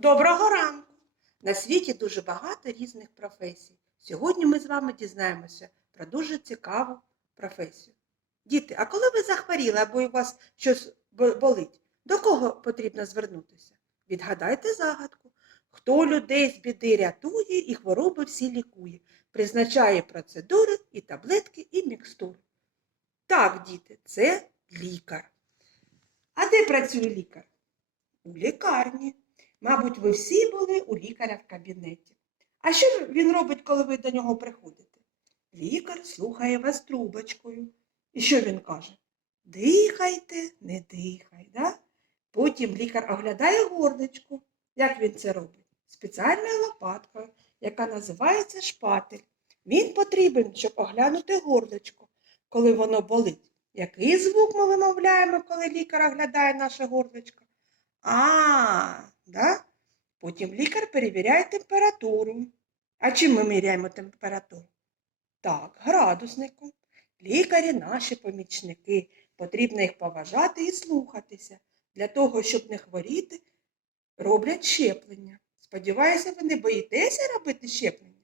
Доброго ранку! На світі дуже багато різних професій. Сьогодні ми з вами дізнаємося про дуже цікаву професію. Діти, а коли ви захворіли або у вас щось болить, до кого потрібно звернутися? Відгадайте загадку. Хто людей з біди рятує і хвороби всі лікує, призначає процедури і таблетки, і мікстури. Так, діти, це лікар. А де працює лікар? У лікарні. Мабуть, ви всі були у лікаря в кабінеті. А що ж він робить, коли ви до нього приходите? Лікар слухає вас трубочкою. І що він каже? Дихайте, не дихай. Да? Потім лікар оглядає горличку. Як він це робить? Спеціальною лопаткою, яка називається шпатель. Він потрібен, щоб оглянути горличко, коли воно болить. Який звук ми вимовляємо, коли лікар оглядає наше горличко? А, да? Потім лікар перевіряє температуру. А чим ми міряємо температуру? Так, градусником. Лікарі наші помічники. Потрібно їх поважати і слухатися. Для того, щоб не хворіти, роблять щеплення. Сподіваюся, ви не боїтеся робити щеплення?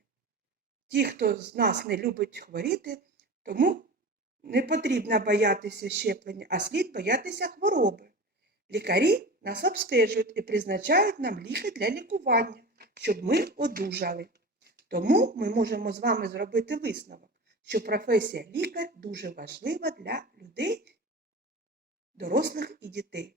Ті, хто з нас не любить хворіти, тому не потрібно боятися щеплення, а слід боятися хвороби. Лікарі нас обстежують і призначають нам ліки для лікування, щоб ми одужали. Тому ми можемо з вами зробити висновок, що професія лікар дуже важлива для людей, дорослих і дітей.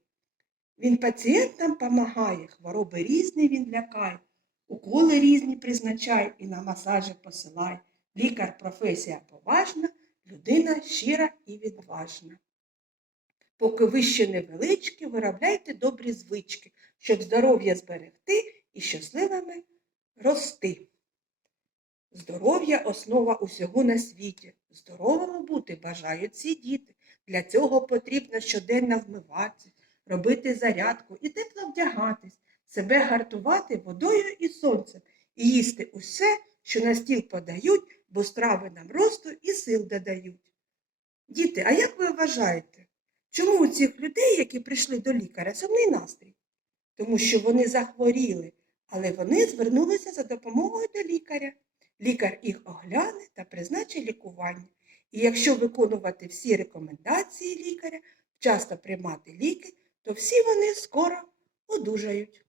Він пацієнтам допомагає, хвороби різні він лякає, уколи різні призначає і на масажі посилає. Лікар професія поважна, людина щира і відважна. Поки ви ще невеличкі, виробляйте добрі звички, щоб здоров'я зберегти і щасливими рости. Здоров'я основа усього на світі. Здоровими бути бажають всі діти. Для цього потрібно щоденно вмиватися, робити зарядку і тепло вдягатись, себе гартувати водою і сонцем і їсти усе, що на стіл подають, бо страви нам росту і сил додають. Діти, а як ви вважаєте? Чому у цих людей, які прийшли до лікаря, сумний настрій? Тому що вони захворіли, але вони звернулися за допомогою до лікаря. Лікар їх огляне та призначить лікування. І якщо виконувати всі рекомендації лікаря, часто приймати ліки, то всі вони скоро одужають.